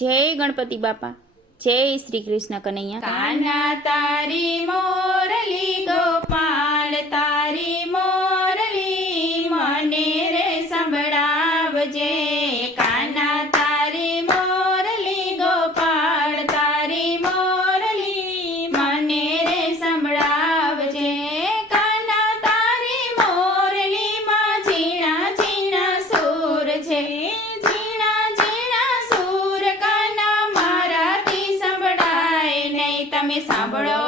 જય ગણપતિ બાપા, જય શ્રી કૃષ્ણ કનૈયા. કાના તારી મોરલી ગોપાલ તારી મોરલી મને રે સંભળાવજે. કાના તારી મોરલી ગોપાલ તારી મોરલી મને રે સંભળાવજે. કાના તારી મોરલીમાં ઝીણા ઝીણા સૂર છે, ઝીણા ઝીણા સૂર કાના મારાથી સંભળાય નહીં. તમે સાંભળો